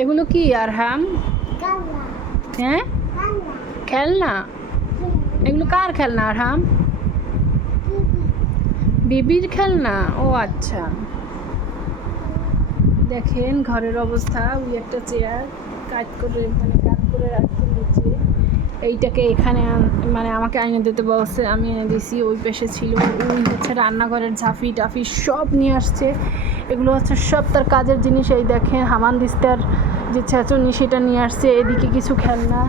এগুলো কি আরহাম? হ্যাঁ, খেলনা। এগুলো কার খেলনা আরহাম? বেবির খেলনা। ও আচ্ছা, দেখেন ঘরের অবস্থা। ওই একটা চেয়ার কাজ করে রাখতে নিচে, এইটাকে এখানে মানে আমাকে আইনে দিতে বলছে, আমি এনে দিছি। ওই পাশে ছিল, ওই হচ্ছে রান্নাঘরের ঝাঁফি টাফি সব নিয়ে আসছে। এগুলো হচ্ছে সব তার কাজের জিনিস। এই দেখেন হামান দিস্তার যে ছেঁচনি সেটা নিয়ে আসছে। এদিকে কিছু খেলনা,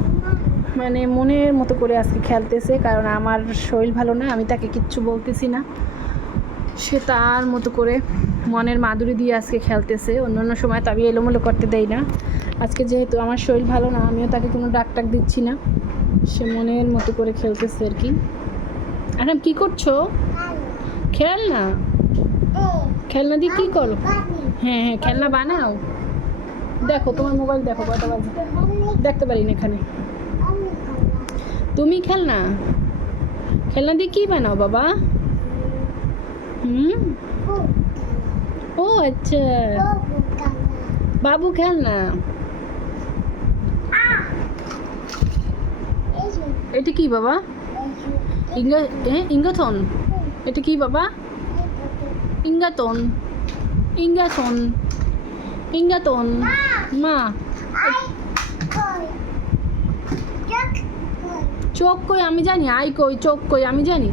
মানে মনের মতো করে আজকে খেলতেছে, কারণ আমার শরীর ভালো না, আমি তাকে কিচ্ছু বলতেছি না, সে তার মতো করে মনের মাধুরী দিয়ে আজকে খেলতেছে। অন্যান্য সময় তো আমি এলোমেলো করতে দেই না, আজকে যেহেতু আমার শরীর ভালো না, আমিও তাকে কোনো ডাক দিচ্ছি না, সে মনের মতো করে খেলতেছে আর কি। আরাম কী করছো? খেলনা। খেলনা দিয়ে কী করো? হ্যাঁ হ্যাঁ, খেলনা বানাও। দেখো তোমার মোবাইল দেখো কটা বাজে, দেখতে পারি না এখানে। তুমি খেলনা দিয়ে কী বানাও বাবা? ও আচ্ছা, বাবু খেলনা। এটা কি বাবা? ইঙ্গাথন। এটা কি বাবা? ইঙ্গাতন। মা, চোখ কই আমি জানি, আই কই চোখ কই আমি জানি।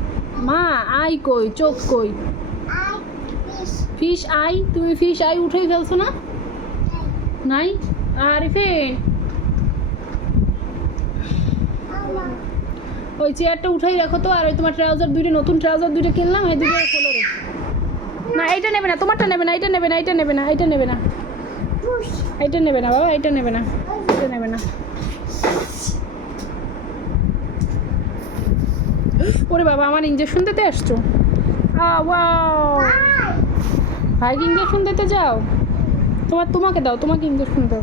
মা, আই কই চোখ কই? ফিশ আই, তুমি ফিশ আই উঠেই ফেলছো না? নাই। আরিফিন, ওই চেয়ারটা উঠাই রাখো তো। আর ওই তোমার নতুন ট্রাউজার দুটো কিনলাম, এই দুটো খোলো রে। না, এইটা নেবে না, তোমারটা নেবে না, এইটা নেবে না, এইটা নেবে না, এইটা নেবে না, এইটা নেবে না বাবা, এইটা নেবে না, এটা নেবে না। ওরে বাবা, আমার ইঞ্জেকশন দিতে আসছো? ভাইকে ইঞ্জেকশন দিতে যাও? তোমাকে দাও, তোমাকে ইঞ্জেকশন দাও।